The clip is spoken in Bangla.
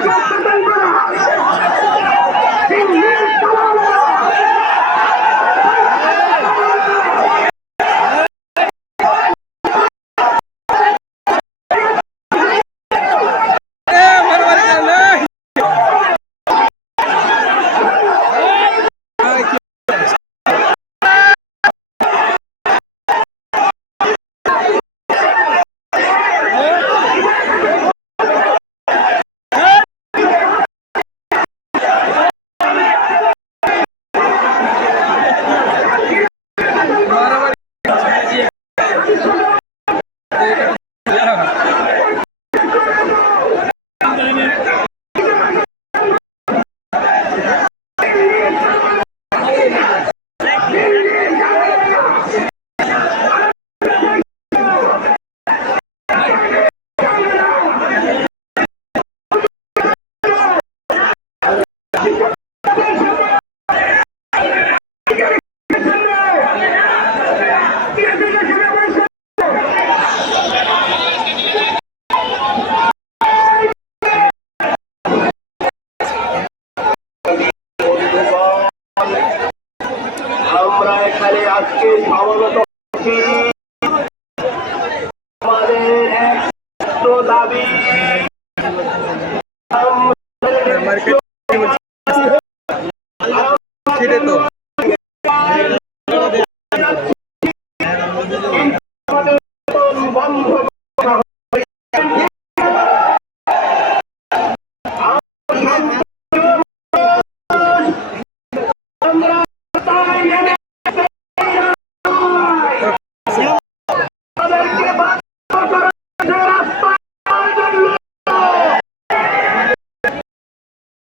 Thank you. আমরা এখানে আজকে সমবেত আমাদের একমাত্র দাবি। সেটাই